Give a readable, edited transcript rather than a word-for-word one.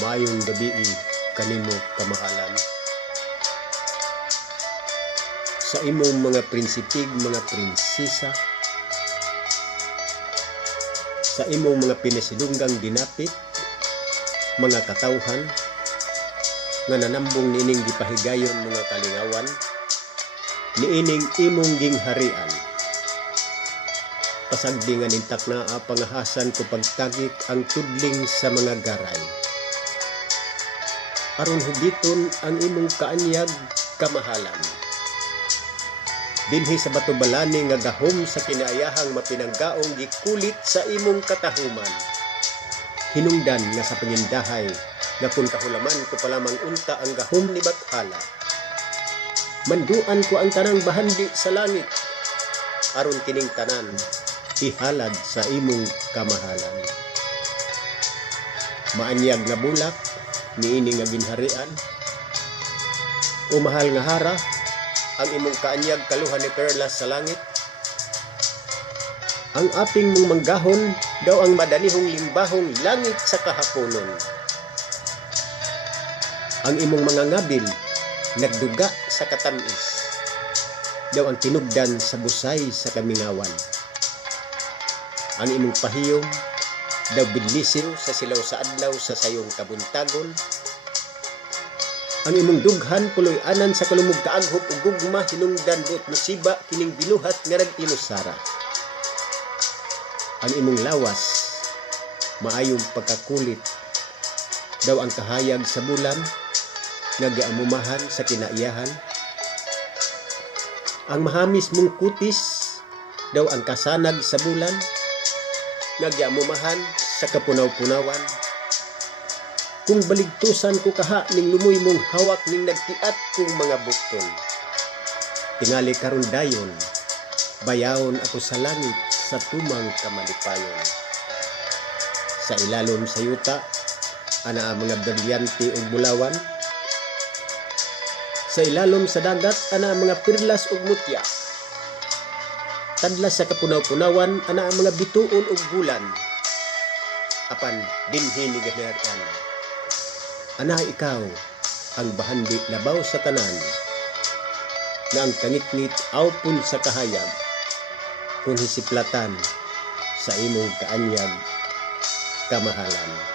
Maayong gabi kanimo kamahalan. Sa imong mga prinsipig, mga prinsesa, sa imong mga pinasidunggang dinapit, mga katawhan nga nanambong niining gipahigayon mga kalingawan, niining imong gingharian. Pasagdi nga nintak na pangahasan ko pagtagik ang tudling sa mga garay. Aron hubiton ang imong kaanyag kamahalan. Dinhi sa batubalani nga gahom sa kinaayahang mapinanggaong gikulit sa imong katahuman. Hinungdan nga sa pangindahay nga kung kahulaman ko palamang unta ang gahom ni Bathala. Manduan ko ang tanang bahandi sa langit, aron kining tanan ihalad sa imong kamahalan. Maanyag nga bulak niini nga ginharian, o mahal nga hara ang imong kaanyag kaluhan ni perlas sa langit. Ang aping mong manggahon daw ang madanihong limbahong langit sa kahaponon. Ang imong mga ngabil nagduga sa katamis, daw ang tinubdan sa busay sa kamingawan. Ang imong pahiyom daw bidlisin sa silaw sa adlaw sa sayong kabuntagon. Ang imong dughan puloy-anan sa kalumog kaaghop ug gugma hinungdan buot musiba kining binuhat nga nag-inusara. Ang imong lawas maayong pagkakulit, daw ang kahayag sa bulan nga giamumahan sa kinaiyahan. Ang mahamis mong kutis daw ang kasanag sa bulan nga giamumahan sa kapunaw-punawan. Kung baligtusan ko kaha ning lumoy mong hawak ning nagtiat kong mga bukton. Tingali karon dayon, bayawon ako sa langit sa tumang kamalipayon. Sa ilalom sa yuta, ana ang mga brilyante ug bulawan. Sa ilalom sa dagat, ana ang mga perlas ug mutya. Tadlas sa kapunaw-punawan, ana ang mga bituon ug bulan. Apan dinhi ni ginharian. Ana ikaw ang bahandi labaw sa tanan, na ang kangit-ngit awpon sa kahayag, kung hisiplatan sa imong kaanyag kamahalan.